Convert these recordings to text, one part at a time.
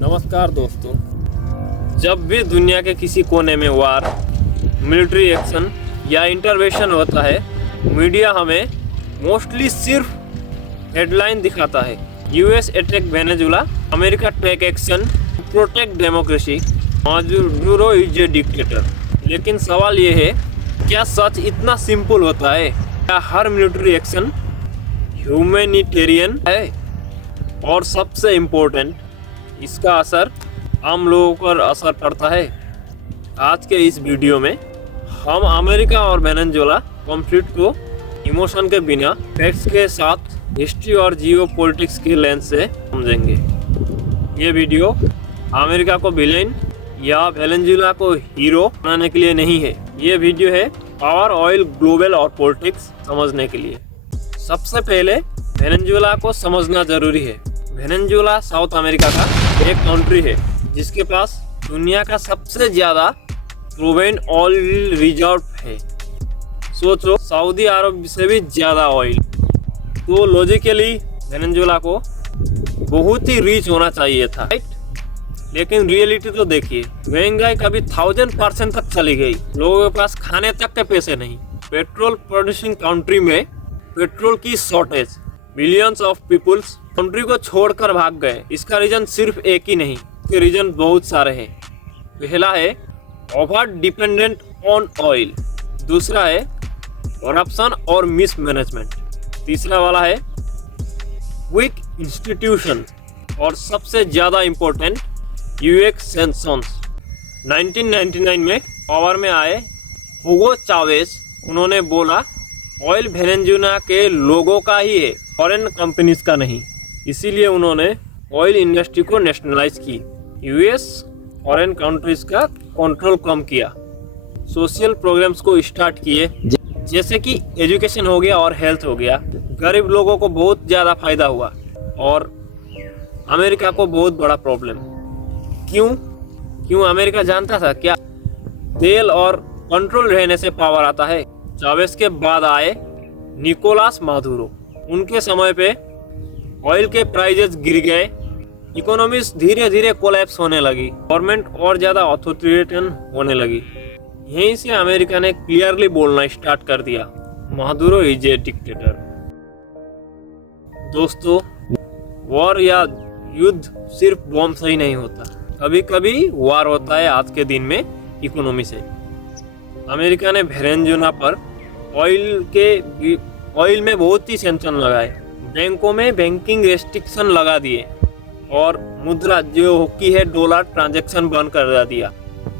नमस्कार दोस्तों, जब भी दुनिया के किसी कोने में वार, मिलिट्री एक्शन या इंटरवेंशन होता है, मीडिया हमें मोस्टली सिर्फ हेडलाइन दिखाता है। US attack Venezuela, America take action protect democracy, Maduro is a dictator. लेकिन सवाल ये है, क्या सच इतना सिंपल होता है? क्या हर मिलिट्री एक्शन ह्यूमैनिटेरियन है? और सबसे इम्पोर्टेंट, इसका असर आम लोगों पर असर पड़ता है। आज के इस वीडियो में हम अमेरिका और वेनेजुला कॉन्फ्लिक्ट को इमोशन के बिना फैक्ट्स के साथ हिस्ट्री और जियो पॉलिटिक्स के लेंस से समझेंगे। ये वीडियो अमेरिका को विलेन या वेनेजुला को हीरो बनाने के लिए नहीं है। ये वीडियो है पावर, ऑयल, ग्लोबल और पॉलिटिक्स समझने के लिए। सबसे पहले वेनेजुला को समझना जरूरी है। वेनेजुला साउथ अमेरिका का एक कंट्री है जिसके पास दुनिया का सबसे ज्यादा प्रोवेन ऑयल रिजर्व है। सोचो, सऊदी अरब से भी ज्यादा ऑयल। तो लॉजिकली वेनेजुला को बहुत ही रिच होना चाहिए था, राइट? लेकिन रियलिटी तो देखिए, महंगाई कभी 1000% तक चली गई। लोगों के पास खाने तक के पैसे नहीं। पेट्रोल प्रोड्यूसिंग कंट्री में पेट्रोल की shortage, millions of peoples country को छोड़कर भाग गए। इसका रीजन सिर्फ एक ही नहीं, इसके रीजन बहुत सारे हैं। पहला है ओवर डिपेंडेंट ऑन ऑयल, दूसरा है करप्शन और मिसमैनेजमेंट, तीसरा वाला है वीक इंस्टीट्यूशन, और सबसे ज्यादा इम्पोर्टेंट यूएस सैंक्शंस। 1999 में पावर में आए हुगो चावेज, उन्होंने बोला ऑयल वेनेजुला के लोगों का ही है, फॉरेन कंपनीज का नहीं। इसीलिए उन्होंने ऑयल इंडस्ट्री को नेशनलाइज की। यूएस फॉरेन कंट्रीज का कंट्रोल कम किया, सोशल प्रोग्राम्स को स्टार्ट किए, जैसे कि एजुकेशन हो गया और हेल्थ हो गया। गरीब लोगों को बहुत ज़्यादा फायदा हुआ और अमेरिका को बहुत बड़ा प्रॉब्लम। क्यों अमेरिका जानता था क्या तेल और कंट्रोल रहने से पावर आता है? चावेज के बाद आए निकोलास मादुरो। उनके समय पे ऑयल के प्राइजेस गिर गए, इकोनॉमीज धीरे धीरे कोलैप्स होने लगी, गवर्नमेंट और ज़्यादा ऑथोरिटेरियन होने लगी। यहीं से अमेरिका ने क्लियरली बोलना स्टार्ट कर दिया, मादुरो इज ए डिक्टेटर। दोस्तों, वॉर या युद्ध सिर्फ बॉम्ब से ही नहीं होता, कभी कभी वॉर होता है आज के दिन में इकोनॉमी से। अमेरिका ने वेनेजुला पर ऑयल में बहुत ही सैंक्शन लगाए, बैंकों में बैंकिंग रेस्ट्रिक्शन लगा दिए और मुद्रा जो की है डॉलर ट्रांजैक्शन बंद कर दिया।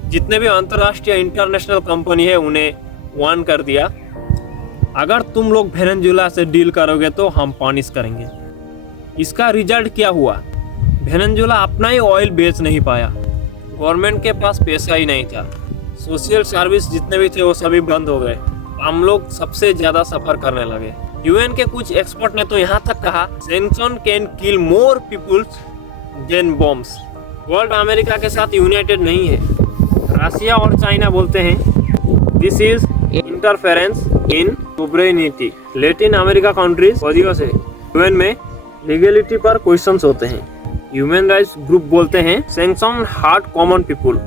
जितने भी अंतर्राष्ट्रीय इंटरनेशनल कंपनी है उन्हें वार्न कर दिया, अगर तुम लोग वेनेजुला से डील करोगे तो हम पनिश करेंगे। इसका रिजल्ट क्या हुआ? वेनेजुला अपना ही ऑयल बेच नहीं पाया, गवर्नमेंट के पास पैसा ही नहीं था, सोशल सर्विस जितने भी थे वो सभी बंद हो गए। हम लोग सबसे ज्यादा सफर करने लगे। यूएन के कुछ एक्सपर्ट ने तो यहाँ तक कहा, sanction can kill more peoples than bombs. World America के साथ यूनाइटेड नहीं है। रशिया और चाइना बोलते हैं this is interference in sovereignty. Latin America countries वजह से यूएन में लीगलिटी पर क्वेश्चंस होते हैं। ह्यूमन राइट्स ग्रुप बोलते हैं sanction heart common people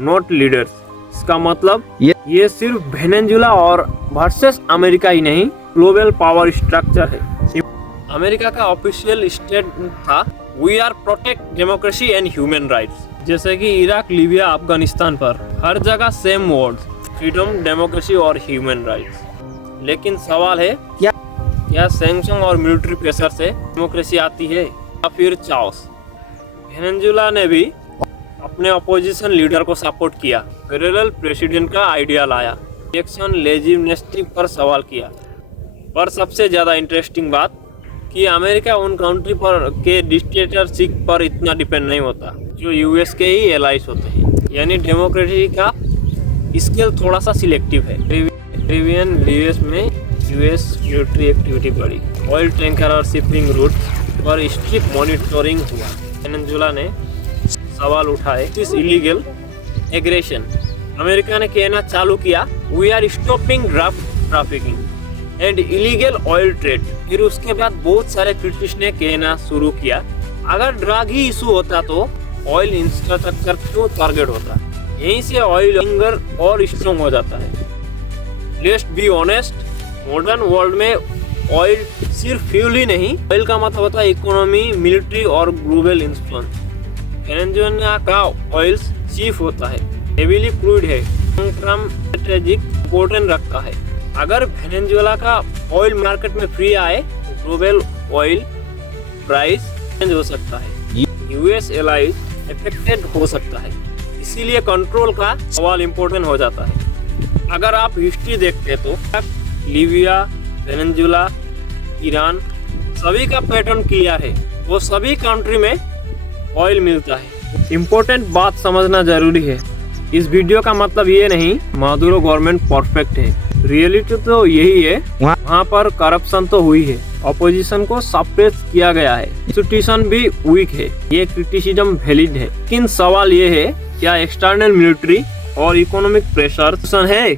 not leaders. इसका मतलब ये सिर्फ वेनेजुला और वर्सेस अमेरिका ही नहीं, ग्लोबल पावर स्ट्रक्चर है। अमेरिका का ऑफिशियल स्टेटमेंट था we are protect democracy and human rights, जैसे कि इराक, लीबिया, अफगानिस्तान पर हर जगह सेम वर्ड्स, फ्रीडम, डेमोक्रेसी और ह्यूमन राइट्स। लेकिन सवाल है, क्या सैंक्शन और मिलिट्री प्रेशर से डेमोक्रेसी आती है या फिर चाओस? वेनेजुला ने भी अपने अपोजिशन लीडर को सपोर्ट किया, फेडरल प्रेसिडेंट का आइडिया लाया, इलेक्शन लेजिस्लेटिव पर सवाल किया। पर सबसे ज़्यादा इंटरेस्टिंग बात कि अमेरिका उन कंट्री पर के डिक्टेटरशिप पर इतना डिपेंड नहीं होता जो यूएस के ही एलाइज होते हैं। यानी डेमोक्रेसी का स्केल थोड़ा सा सिलेक्टिव है। कैरिबियन यूएस में यूएस मिलिट्री एक्टिविटी बढ़ी, ऑयल टैंकर और शिपिंग रूट्स पर स्ट्रिक्ट मॉनिटरिंग हुआ। वेनेजुला ने सवाल उठाए इस इलीगल एग्रेशन। अमेरिका ने कहना चालू किया we are stopping drug trafficking and illegal oil trade. फिर उसके बाद बहुत सारे क्रिटिक्स ने कहना शुरू किया अगर ड्रग ही इशू होता तो ऑयल इंफ्रास्ट्रक्चर क्यों टारगेट होता है। यहीं से ऑयल इंगर और स्ट्रॉन्ग हो जाता है। Let's be honest, modern world में ऑयल सिर्फ फ्यूल ही नहीं, ऑयल का मतलब होता है इकोनॉमी, मिलिट्री और ग्लोबल इन्फ्लुएंस। वेनेजुएला का ऑयल चीफ होता है, हेवीली क्रूड है, स्ट्रेटेजिक इम्पोर्टेंस रखता है। अगर वेनेजुएला का ऑयल मार्केट में फ्री आए तो ग्लोबल ऑयल प्राइस चेंज हो सकता है, यूएस एलाइज अफेक्टेड हो सकता है। इसीलिए कंट्रोल का सवाल इम्पोर्टेंट हो जाता है। अगर आप हिस्ट्री देखते तो लीबिया, वेनेजुएला, ईरान, सभी का पैटर्न क्लियर है। वो सभी कंट्री में ऑयल मिलता है। इम्पोर्टेंट बात समझना जरूरी है। इस वीडियो का मतलब ये नहीं मादुरो गवर्नमेंट परफेक्ट है, रियलिटी तो यही है। वहाँ पर करप्शन तो हुई है, ऑपोजिशन को सप्रेस किया गया है, इंस्टीट्यूशन भी वीक है, ये क्रिटिसिज्म वैलिड है। लेकिन सवाल ये है, क्या एक्सटर्नल मिलिट्री और इकोनॉमिक प्रेशर है,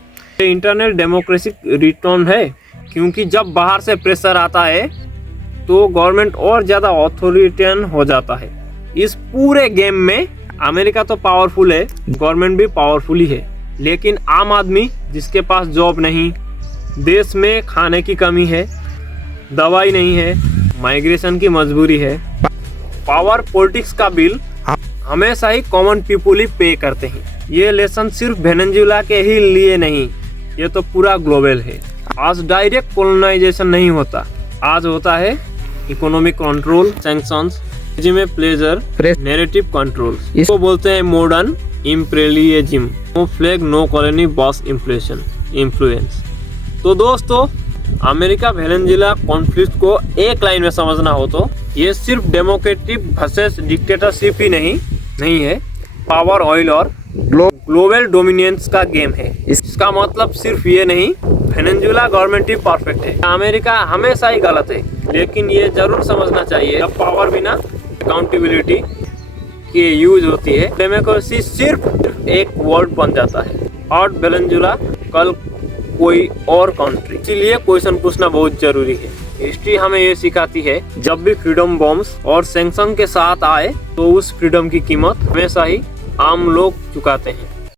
इंटरनल डेमोक्रेसी रिटर्न है? क्योंकि जब बाहर से प्रेशर आता है तो गवर्नमेंट और ज्यादा ऑथोरिटेरियन हो जाता है। इस पूरे गेम में अमेरिका तो पावरफुल है, गवर्नमेंट भी पावरफुल ही है, लेकिन आम आदमी जिसके पास जॉब नहीं, देश में खाने की कमी है, दवाई नहीं है, माइग्रेशन की मजबूरी है, पावर पॉलिटिक्स का बिल हमेशा ही कॉमन पीपुल ही पे करते हैं। ये लेसन सिर्फ वेनेजुएला के ही लिए नहीं, ये तो पूरा ग्लोबल है। आज डायरेक्ट कॉलोनाइजेशन नहीं होता, आज होता है इकोनॉमिक कंट्रोल, सैंक्शंस, में प्लेजर, नैरेटिव कंट्रोल। इसको बोलते हैं modern imperialism. No flag, no colony, boss influence. तो दोस्तों, अमेरिका वेनेजुएला कॉन्फ्लिक्ट को एक लाइन में समझना हो तो ये सिर्फ डेमोक्रेटिक वर्सेस डिक्टेटरशिप ही नहीं है, पावर, ऑयल और ग्लोबल डोमिनेंस का गेम है। इसका मतलब सिर्फ ये नहीं वेनेजुएला गवर्नमेंट ही परफेक्ट है, अमेरिका हमेशा ही गलत है। लेकिन ये जरूर समझना चाहिए, अब पावर बिना अकाउंटेबिलिटी की यूज होती है, डेमोक्रेसी सिर्फ एक वर्ड बन जाता है, और वेनेजुएला कल कोई और कंट्री। इसीलिए क्वेश्चन पूछना बहुत जरूरी है। हिस्ट्री हमें ये सिखाती है, जब भी फ्रीडम बॉम्ब्स और सैंक्शन के साथ आए तो उस फ्रीडम की कीमत हमेशा ही आम लोग चुकाते हैं।